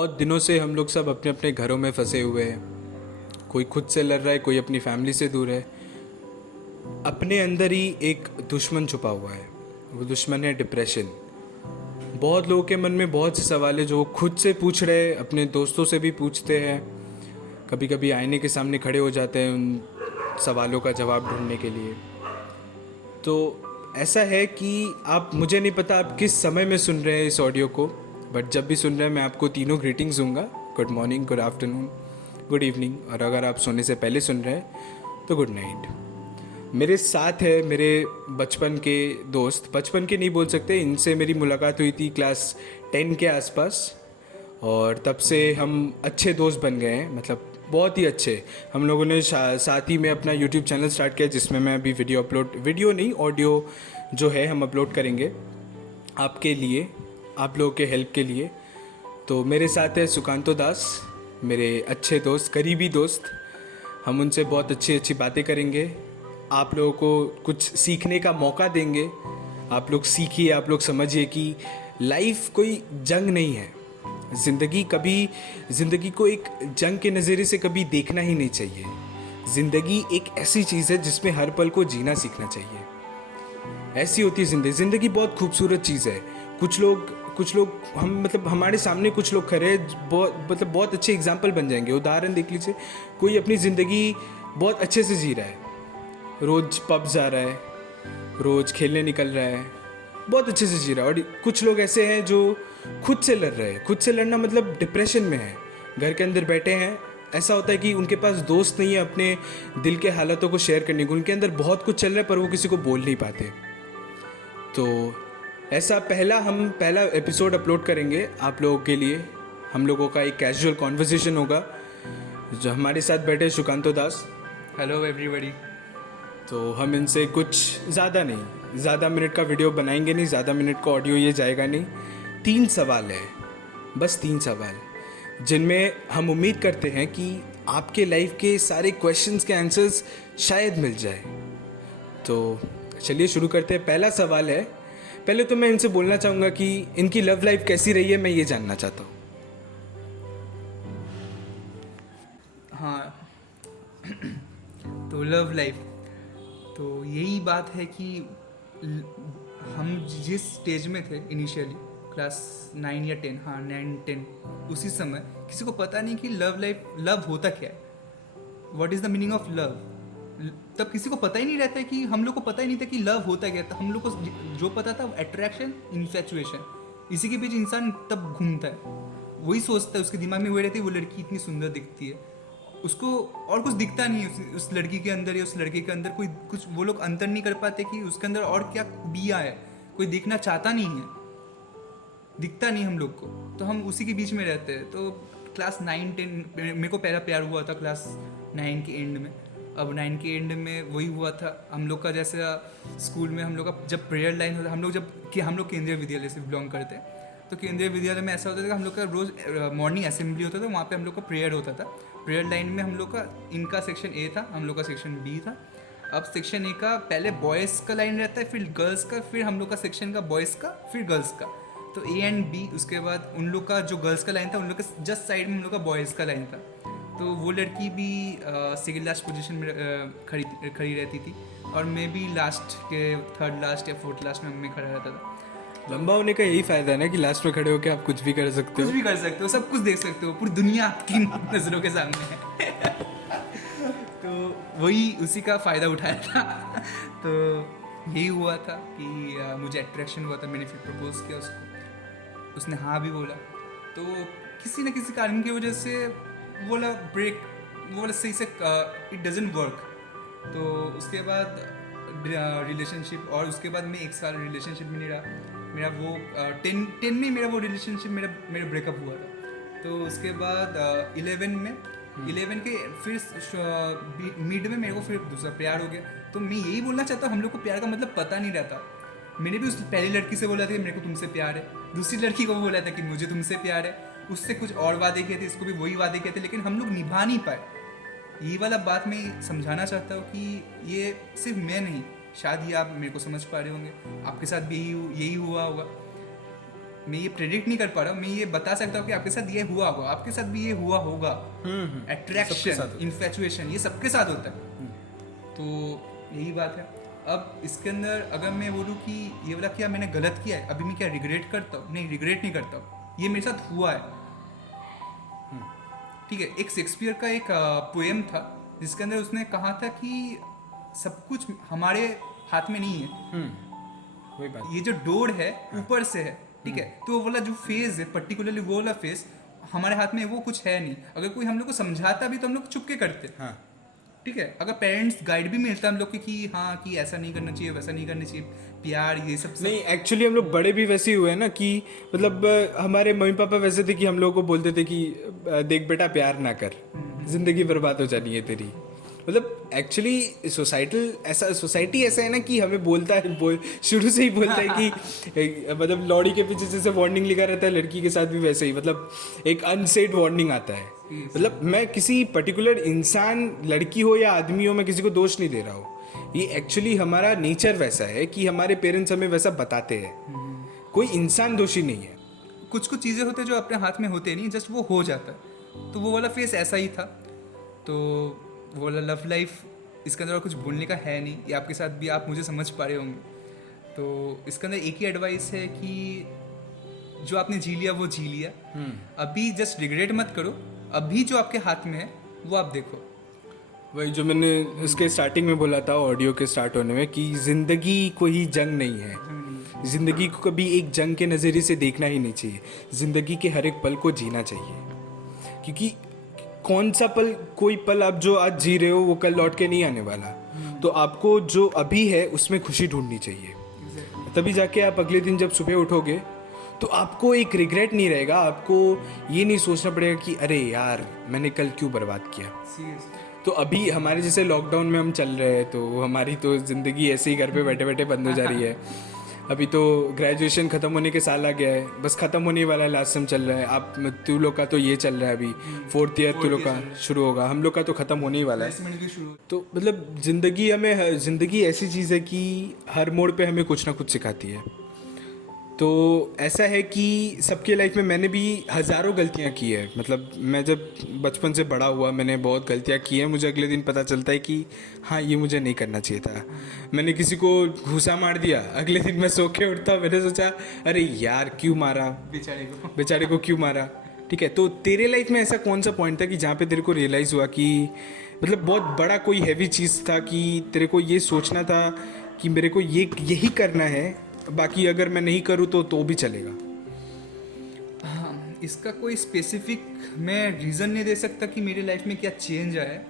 बहुत दिनों से हम लोग सब अपने अपने घरों में फंसे हुए हैं। कोई खुद से लड़ रहा है, कोई अपनी फैमिली से दूर है। अपने अंदर ही एक दुश्मन छुपा हुआ है। वो दुश्मन है डिप्रेशन। बहुत लोगों के मन में बहुत से सवाल है जो वो खुद से पूछ रहे हैं, अपने दोस्तों से भी पूछते हैं। कभी कभी आईने के सामने खड़े हो जाते हैं उन सवालों का जवाब ढूंढने के लिए। तो ऐसा है कि आप, मुझे नहीं पता आप किस समय में सुन रहे हैं इस ऑडियो को, बट जब भी सुन रहे हैं मैं आपको तीनों ग्रीटिंग्स दूंगा। Good morning, good afternoon, good evening, और अगर आप सोने से पहले सुन रहे हैं तो गुड नाइट। मेरे साथ है मेरे बचपन के दोस्त। बचपन के नहीं बोल सकते, इनसे मेरी मुलाकात हुई थी क्लास 10 के आसपास, और तब से हम अच्छे दोस्त बन गए हैं। मतलब बहुत ही अच्छे। हम लोगों ने साथ ही में अपना यूट्यूब चैनल स्टार्ट किया जिसमें मैं अभी वीडियो नहीं, ऑडियो जो है हम अपलोड करेंगे आपके लिए, आप लोगों के हेल्प के लिए। तो मेरे साथ है सुकांतो दास, मेरे अच्छे दोस्त, करीबी दोस्त। हम उनसे बहुत अच्छी अच्छी बातें करेंगे, आप लोगों को कुछ सीखने का मौका देंगे। आप लोग सीखिए, आप लोग समझिए कि लाइफ कोई जंग नहीं है। ज़िंदगी को एक जंग के नज़रिए से कभी देखना ही नहीं चाहिए। ज़िंदगी एक ऐसी चीज़ है जिसमें हर पल को जीना सीखना चाहिए। ऐसी होती है ज़िंदगी। ज़िंदगी बहुत खूबसूरत चीज़ है। कुछ लोग हम, मतलब हमारे सामने कुछ लोग खड़े हैं, बहुत अच्छे एग्जाम्पल बन जाएंगे। उदाहरण देख लीजिए, कोई अपनी ज़िंदगी बहुत अच्छे से जी रहा है, रोज़ पब जा रहा है, रोज़ खेलने निकल रहा है, बहुत अच्छे से जी रहा है। और कुछ लोग ऐसे हैं जो खुद से लड़ रहे हैं। खुद से लड़ना मतलब डिप्रेशन में है, घर के अंदर बैठे हैं। ऐसा होता है कि उनके पास दोस्त नहीं है अपने दिल के हालातों को शेयर करने को। उनके अंदर बहुत कुछ चल रहा है पर वो किसी को बोल नहीं पाते। तो ऐसा पहला एपिसोड अपलोड करेंगे आप लोगों के लिए। हम लोगों का एक कैजुअल कॉन्वर्सेशन होगा। जो हमारे साथ बैठे सुकांतो दास। Hello everybody. तो हम इनसे कुछ ज़्यादा मिनट का वीडियो बनाएंगे नहीं, ज़्यादा मिनट का ऑडियो ये जाएगा नहीं। 3 सवाल है, बस 3 सवाल, जिनमें हम उम्मीद करते हैं कि आपके लाइफ के सारे क्वेश्चंस के आंसर्स शायद मिल जाए। तो चलिए शुरू करते हैं। पहला सवाल है, पहले तो मैं इनसे बोलना चाहूँगा कि इनकी लव लाइफ कैसी रही है, मैं ये जानना चाहता हूँ। हाँ तो लव लाइफ, तो यही बात है कि हम जिस स्टेज में थे इनिशियली, क्लास 9 या 10, हाँ 9-10, उसी समय किसी को पता नहीं कि लव होता क्या है, what is the meaning of love. तब किसी को पता ही नहीं रहता है कि, हम लोग को पता ही नहीं था कि लव होता क्या था। हम लोग को जो पता था अट्रैक्शन, इन्फैचुएशन, इसी के बीच इंसान तब घूमता है। वही सोचता है, उसके दिमाग में वही रहती है, वो लड़की इतनी सुंदर दिखती है, उसको और कुछ दिखता नहीं है उस लड़की के अंदर या उस लड़के के अंदर। कोई कुछ वो लोग अंतर नहीं कर पाते कि उसके अंदर और क्या खूबियाँ है। कोई देखना चाहता नहीं है, दिखता नहीं हम लोग को, तो हम उसी के बीच में रहते हैं। तो क्लास 9-10 मेरे को पहला प्यार हुआ था क्लास 9 के एंड में। अब 9 के एंड में वही हुआ था हम लोग का, जैसे स्कूल में हम लोग का जब प्रेयर लाइन होता, हम लोग केंद्रीय विद्यालय से बिलोंग करते हैं। तो केंद्रीय विद्यालय में ऐसा होता था कि हम लोग का रोज़ मॉर्निंग असेंबली होता था, वहाँ पे हम लोग का प्रेयर होता था। प्रेयर लाइन में हम लोग का, इनका सेक्शन ए था, हम लोग का सेक्शन बी था। अब सेक्शन ए का पहले बॉयज़ का लाइन रहता है, फिर गर्ल्स का, फिर हम लोग का सेक्शन का बॉयज़ का, फिर गर्ल्स का। तो ए एंड बी, उसके बाद उन लोग का जो गर्ल्स का लाइन था, उन लोग के जस्ट साइड में हम लोग का बॉयज़ का लाइन था। तो वो लड़की भी सेकेंड लास्ट पोजीशन में खड़ी रहती थी, और मैं भी लास्ट के थर्ड लास्ट या फोर्थ लास्ट में मैं खड़ा रहता था। लंबा होने का यही फायदा है ना कि लास्ट में खड़े होकर आप कुछ भी कर सकते हो। कुछ भी कर सकते हो, सब कुछ देख सकते हो, पूरी दुनिया आपकी नज़रों के सामने है। तो वही उसी का फ़ायदा उठाया था। तो यही हुआ था कि मुझे अट्रैक्शन हुआ था। मैंने फिर प्रपोज किया उसको, उसने हाँ भी बोला। तो किसी न किसी कारण की वजह से बोला सही से इट डजंट वर्क। तो उसके बाद रिलेशनशिप, और उसके बाद मैं 1 साल रिलेशनशिप में नहीं रहा। मेरा वो 10 में मेरा वो रिलेशनशिप मेरा ब्रेकअप हुआ था। तो उसके बाद 11 के फिर मिड में मेरे को फिर दूसरा प्यार हो गया। तो मैं यही बोलना चाहता हूँ, हम लोग को प्यार का मतलब पता नहीं रहता। मैंने भी उस पहली लड़की से बोला था कि मेरे को तुमसे प्यार है, दूसरी लड़की को बोला था कि मुझे तुमसे प्यार है, उससे कुछ और वादे किए थे, इसको भी वही वादे किए थे, लेकिन हम लोग निभा नहीं पाए। ये वाला बात मैं समझाना चाहता हूँ कि ये सिर्फ मैं नहीं, शायद ये आप मेरे को समझ पा रहे होंगे, आपके साथ भी यही हुआ होगा। मैं ये प्रेडिक्ट नहीं कर पा रहा हूँ, मैं ये बता सकता हूँ कि आपके साथ ये हुआ होगा, आपके साथ भी ये हुआ होगा। सबके अट्रैक्शन, साथ होता इन्फेचुएशन, ये सबके साथ होता है। तो यही बात है। अब इसके अंदर अगर मैं बोलूँ कि ये वाला क्या मैंने गलत किया है, अभी मैं क्या रिग्रेट करता हूँ? नहीं, रिग्रेट नहीं करता हूँ, ये मेरे साथ हुआ है। ठीक है, एक शेक्सपियर का एक पोएम था जिसके अंदर उसने कहा था कि सब कुछ हमारे हाथ में नहीं है, वही बात। ये जो डोर है ऊपर से है। ठीक है, तो वो वाला जो फेज है, पर्टिकुलरली वो वाला फेज हमारे हाथ में वो कुछ है नहीं। अगर कोई हम लोग को समझाता भी तो हम लोग चुप के करते। हाँ, ठीक है, अगर पेरेंट्स गाइड भी मिलता हम लोग कि हाँ कि ऐसा नहीं करना चाहिए, वैसा नहीं करना चाहिए, प्यार ये सब नहीं एक्चुअली हम लोग बड़े भी वैसे ही हुए हैं ना कि मतलब हमारे मम्मी पापा वैसे थे कि हम लोगों को बोलते थे कि देख बेटा प्यार ना कर, जिंदगी बर्बाद हो जानी है तेरी। मतलब एक्चुअली सोसाइटी ऐसा है ना कि हमें बोलता है, शुरू से ही बोलता है कि मतलब लौड़ी के पीछे जैसे वार्निंग लिखा रहता है, लड़की के साथ भी वैसे ही मतलब एक अनसेड वार्निंग आता है। मतलब मैं किसी पर्टिकुलर इंसान, लड़की हो या आदमी हो, मैं किसी को दोष नहीं दे रहा हूँ। ये एक्चुअली हमारा नेचर वैसा है कि हमारे पेरेंट्स हमें वैसा बताते हैं। कोई इंसान दोषी नहीं है। कुछ कुछ चीज़ें होते हैं जो अपने हाथ में होते नहीं, जस्ट वो हो जाता है। तो वो वाला फेस ऐसा ही था। तो वो वाला लव लाइफ, इसके अंदर और कुछ बोलने का है नहीं, ये आपके साथ भी आप मुझे समझ पा रहे होंगे। तो इसके अंदर एक ही एडवाइस है कि जो आपने जी लिया वो जी लिया, अभी जस्ट रिग्रेट मत करो, अभी जो आपके हाथ में है वो आप देखो। वही जो मैंने इसके स्टार्टिंग में बोला था, ऑडियो के स्टार्ट होने में, कि जिंदगी कोई जंग नहीं है। जिंदगी को कभी एक जंग के नज़रिए से देखना ही नहीं चाहिए। जिंदगी के हर एक पल को जीना चाहिए, क्योंकि कौन सा पल, कोई पल आप जो आज जी रहे हो वो कल लौट के नहीं आने वाला। तो आपको जो अभी है उसमें खुशी ढूंढनी चाहिए, तभी जाके आप अगले दिन जब सुबह उठोगे तो आपको एक रिग्रेट नहीं रहेगा। आपको ये नहीं सोचना पड़ेगा कि अरे यार मैंने कल क्यों बर्बाद किया। तो अभी हमारे जैसे लॉकडाउन में हम चल रहे हैं, तो हमारी तो ज़िंदगी ऐसे ही घर पे बैठे बैठे बंद हो जा रही है। अभी तो ग्रेजुएशन ख़त्म होने के साल आ गया है, बस ख़त्म होने वाला है, लास्ट सेम चल रहा है। आप तू लोग का तो ये चल रहा है, अभी 4th ईयर तू लोग का शुरू होगा, हम लोग का तो ख़त्म होने ही वाला है। तो मतलब ज़िंदगी ऐसी चीज़ है कि हर मोड़ पे हमें कुछ ना कुछ सिखाती है। तो ऐसा है कि सबके लाइफ में मैंने भी हज़ारों गलतियाँ की है। मतलब मैं जब बचपन से बड़ा हुआ, मैंने बहुत गलतियाँ की हैं। मुझे अगले दिन पता चलता है कि हाँ ये मुझे नहीं करना चाहिए था। मैंने किसी को घूसा मार दिया, अगले दिन मैं सो के उठता, मैंने सोचा अरे यार क्यों मारा, बेचारे को क्यों मारा। ठीक है, तो तेरे लाइफ में ऐसा कौन सा पॉइंट था कि जहाँ पे तेरे को रियलाइज़ हुआ कि मतलब बहुत बड़ा कोई हैवी चीज़ था कि तेरे को ये सोचना था कि मेरे को यही करना है, बाकी अगर मैं नहीं करूँ तो भी चलेगा? हाँ, इसका कोई स्पेसिफिक मैं रीज़न नहीं दे सकता कि मेरी लाइफ में क्या चेंज आया है,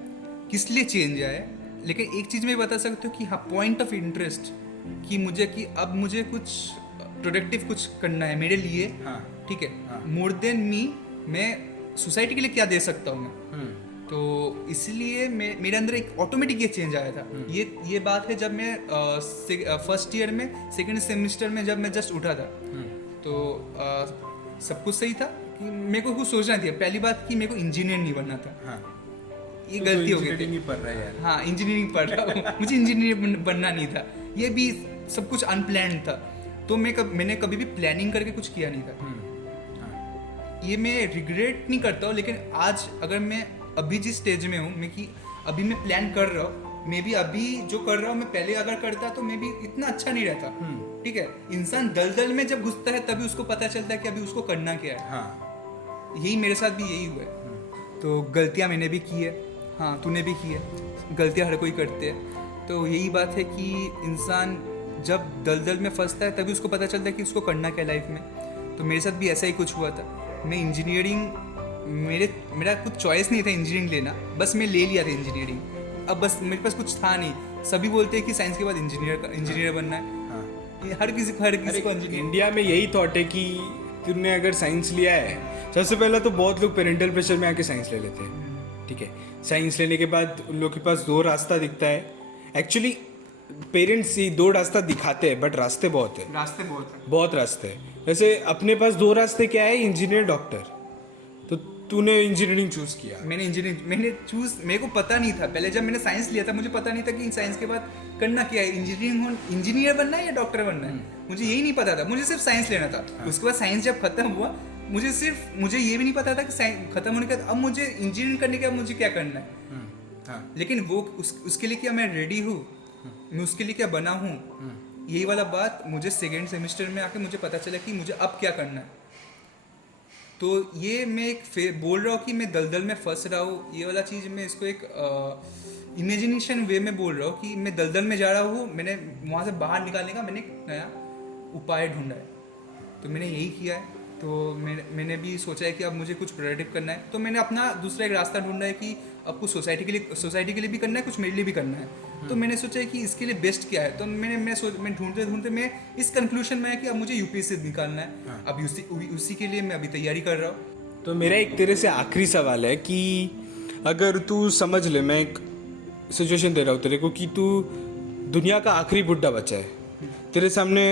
किस लिए चेंज आया है। लेकिन एक चीज़ मैं बता सकता हूँ कि हाँ, पॉइंट ऑफ इंटरेस्ट कि अब मुझे कुछ प्रोडक्टिव कुछ करना है मेरे लिए। हाँ, ठीक है, मोर देन मी, मैं सोसाइटी के लिए क्या दे सकता हूँ मैं। तो इसलिए मेरे अंदर एक ऑटोमेटिक ये चेंज आया था। ये बात है जब मैं फर्स्ट ईयर में, सेकेंड सेमेस्टर में जब मैं जस्ट उठा था, तो सब कुछ सही था कि मेरे को कुछ सोचना था। पहली बात कि मेरे को इंजीनियर नहीं बनना था। हाँ, ये गलती हो गई थी। पढ़ रहा है यार। हाँ, इंजीनियरिंग पढ़ रहा हूँ, मुझे इंजीनियर बनना नहीं था। ये भी सब कुछ अनप्लान्ड था। तो मैंने कभी भी प्लानिंग करके कुछ किया नहीं था। ये मैं रिग्रेट नहीं करता हूँ, लेकिन आज अगर मैं अभी जिस स्टेज में हूँ, मैं कि अभी मैं प्लान कर रहा हूँ, मे भी अभी जो कर रहा हूँ मैं पहले अगर करता तो मे भी इतना अच्छा नहीं रहता। ठीक है, इंसान दलदल में जब घुसता है तभी उसको पता चलता है कि अभी उसको करना क्या है। हाँ, यही मेरे साथ भी यही हुआ है। तो गलतियाँ मैंने भी की है, हाँ तूने भी की है, गलतियाँ हर कोई करते हैं। तो यही बात है कि इंसान जब दलदल में फंसता है तभी उसको पता चलता है कि उसको करना क्या लाइफ में। तो मेरे साथ भी ऐसा ही कुछ हुआ था। मैं इंजीनियरिंग, मेरा कुछ चॉइस नहीं था इंजीनियरिंग लेना, बस मैं ले लिया था इंजीनियरिंग। अब बस मेरे पास कुछ था नहीं। सभी बोलते हैं कि साइंस के बाद इंजीनियर बनना है। हाँ। हर किसी को इंडिया में यही थॉट है कि तुमने अगर साइंस लिया है, सबसे पहला तो बहुत लोग पेरेंटल प्रेशर में आके साइंस ले लेते हैं। ठीक है, साइंस लेने के बाद उन लोग के पास 2 रास्ता दिखता है। एक्चुअली पेरेंट्स ही 2 रास्ता दिखाते हैं, बट रास्ते बहुत है, बहुत रास्ते हैं। वैसे अपने पास 2 रास्ते क्या है, इंजीनियर डॉक्टर। तो तूने इंजीनियरिंग चूज किया? मेरे को पता नहीं था पहले, जब मैंने साइंस लिया था मुझे पता नहीं था कि साइंस के बाद करना क्या है, इंजीनियर बनना है या डॉक्टर बनना है, मुझे यही नहीं पता था, मुझे सिर्फ साइंस लेना था। उसके बाद साइंस जब खत्म हुआ मुझे ये भी नहीं पता था कि साइंस खत्म होने के बाद अब मुझे इंजीनियरिंग करने के बाद मुझे क्या करना है। लेकिन वो उसके लिए क्या मैं रेडी हूँ, मैं उसके लिए क्या बना हूँ, यही वाला बात मुझे सेकेंड सेमेस्टर में आके मुझे पता चला कि मुझे अब क्या करना है। तो ये मैं एक बोल रहा हूँ कि मैं दलदल में फंस रहा हूँ, ये वाला चीज़ मैं इसको एक इमेजिनेशन वे में बोल रहा हूँ कि मैं दलदल में जा रहा हूँ, मैंने वहाँ से बाहर निकालने का मैंने एक नया उपाय ढूंढा है, तो मैंने यही किया है। तो मैंने भी सोचा है कि अब मुझे कुछ प्रोडक्टिव करना है, तो मैंने अपना दूसरा एक रास्ता ढूंढा है कि अब कुछ सोसाइटी के लिए भी करना है, कुछ मेरे लिए भी करना है। तो मैंने सोचा है कि इसके लिए बेस्ट क्या है, तो मैं ढूंढते मैं इस कंक्लूजन में है कि अब मुझे यूपीएससी निकालना है। अब उसी के लिए मैं अभी तैयारी कर रहा हूँ। तो मेरा एक तेरे से आखिरी सवाल है कि अगर तू समझ ले, मैं एक सिचुएशन दे रहा हूँ तेरे को कि तू दुनिया का आखिरी बुड्ढा बचा है, तेरे सामने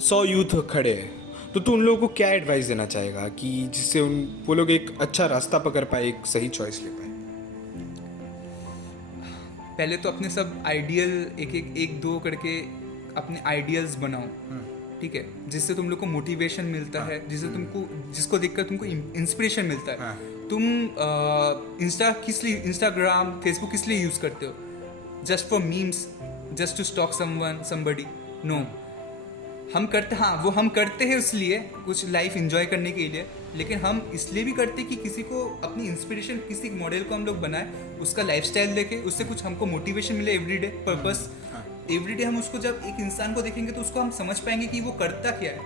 100 यूथ खड़े हैं, तो तू उन लोगों को क्या एडवाइस देना चाहेगा कि जिससे वो लोग एक अच्छा रास्ता पकड़ पाए, एक सही चॉइस ले पाए? पहले तो अपने सब आइडियल एक दो करके अपने आइडियल्स बनाओ, ठीक है, जिससे तुम लोग को मोटिवेशन मिलता है, जिसको देखकर तुमको इंस्पिरेशन मिलता है। तुम इंस्टाग्राम फेसबुक किस लिए यूज करते हो? Just for memes, just to stalk somebody? No, हम करते हैं इसलिए कुछ लाइफ एंजॉय करने के लिए, लेकिन हम इसलिए भी करते हैं कि किसी को अपनी इंस्पिरेशन, किसी मॉडल को हम लोग बनाए, उसका लाइफस्टाइल देखे, उससे कुछ हमको मोटिवेशन मिले एवरीडे पर्पस। एवरीडे हम उसको जब एक इंसान को देखेंगे तो उसको हम समझ पाएंगे कि वो करता क्या है,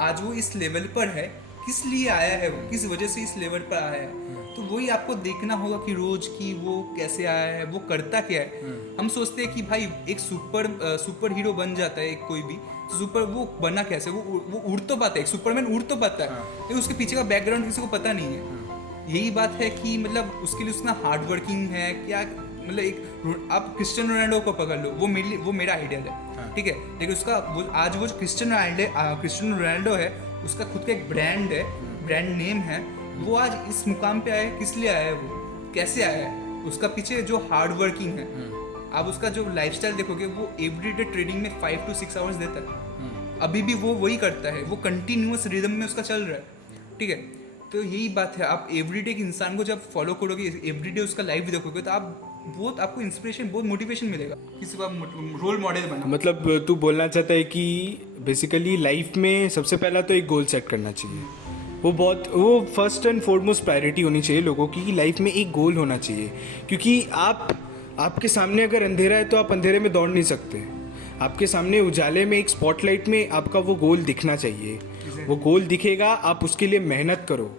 आज वो इस लेवल पर है, किस लिए आया है, वो किस वजह से इस लेवल पर आया है। तो वही आपको देखना होगा कि रोज की वो कैसे आया है, वो करता क्या है। हम सोचते हैं कि भाई एक सुपर हीरो बन जाता है एक कोई भी, सुपर वो बना कैसे, वो उड़ तो पाता है, एक सुपरमैन उड़ तो पाता है, लेकिन उसके पीछे का बैकग्राउंड किसी को पता नहीं है। यही बात है कि मतलब उसके लिए उतना हार्ड वर्किंग है क्या, मतलब एक आप क्रिस्टियानो रोनाल्डो को पकड़ लो, वो मेरा आइडियल है, ठीक है, लेकिन उसका आज वो क्रिस्टियानो रोनाल्डो है, उसका खुद का एक ब्रांड है, ब्रांड नेम है, वो आज इस मुकाम पे आया है, किस लिए आया है, वो कैसे आया है, उसका पीछे जो हार्ड वर्किंग है। आप उसका जो लाइफस्टाइल देखोगे, वो एवरीडे ट्रेडिंग में 5 to 6 आवर्स देता है, अभी भी वो वही करता है, वो कंटिन्यूअस रिदम में उसका चल रहा है, ठीक है। तो यही बात है, आप एवरीडे के इंसान को जब फॉलो करोगे, एवरीडे उसका लाइफ देखोगे, तो आपको इंस्पिरेशन, बहुत मोटिवेशन मिलेगा, किसी को आप रोल मॉडल बना। मतलब तू बोलना चाहता है कि बेसिकली लाइफ में सबसे पहला तो एक गोल सेट करना चाहिए, वो फर्स्ट एंड फॉरमोस्ट प्रायोरिटी होनी चाहिए लोगों की, लाइफ में एक गोल होना चाहिए। क्योंकि आपके सामने अगर अंधेरा है तो आप अंधेरे में दौड़ नहीं सकते, आपके सामने उजाले में एक स्पॉटलाइट में आपका वो गोल दिखना चाहिए, वो गोल दिखेगा, आप उसके लिए मेहनत करो।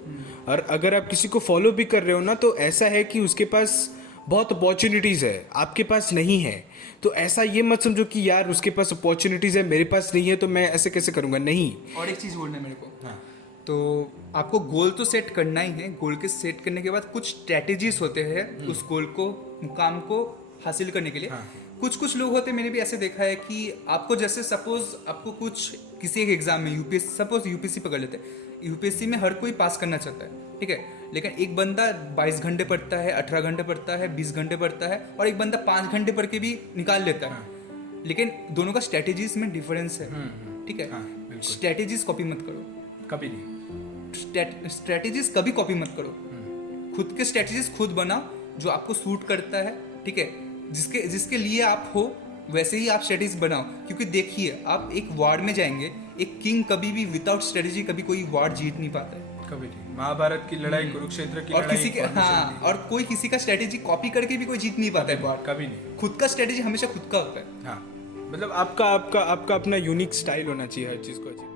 और अगर आप किसी को फॉलो भी कर रहे हो ना, तो ऐसा है कि उसके पास बहुत अपॉर्चुनिटीज़ है, आपके पास नहीं है, तो ऐसा ये मत समझो कि यार उसके पास अपॉर्चुनिटीज़ है, मेरे पास नहीं है, तो मैं ऐसे कैसे करूँगा, नहीं। और एक चीज़ बोलना है मेरे को, तो आपको गोल तो सेट करना ही है, गोल के सेट करने के बाद कुछ स्ट्रैटेजीज होते हैं उस गोल को, मुकाम को हासिल करने के लिए। कुछ लोग होते हैं, मैंने भी ऐसे देखा है कि आपको जैसे सपोज आपको कुछ किसी एक एग्जाम में यूपीएससी पकड़ लेते हैं, यूपीएससी में हर कोई पास करना चाहता है, ठीक है, लेकिन एक बंदा 22 घंटे पढ़ता है, 18 घंटे पढ़ता है, 20 घंटे पढ़ता है, और एक बंदा 5 घंटे पढ़ के भी निकाल लेता है, लेकिन दोनों का स्ट्रैटेजीज में डिफरेंस है, ठीक है। स्ट्रैटेजीज कॉपी मत करो, कभी नहीं, स्ट्रैटेजीज कभी कॉपी मत करो, खुद के स्ट्रैटेजीज खुद बनाओ जो आपको सूट करता है, ठीक है, जिसके लिए आप हो वैसे ही आप स्ट्रैटेजी बनाओ। क्योंकि देखिए, आप एक वार में जाएंगे, एक किंग कभी भी विदाउट स्ट्रैटेजी कभी कोई वार जीत नहीं पाता है, कभी नहीं। महाभारत की लड़ाई, कुरुक्षेत्र की लड़ाई, किसी के और कोई किसी का स्ट्रैटेजी कॉपी करके भी कोई जीत नहीं पाता है वार, कभी नहीं। खुद का स्ट्रैटेजी हमेशा खुद का होता है। हाँ, मतलब आपका अपना यूनिक स्टाइल होना चाहिए हर चीज को।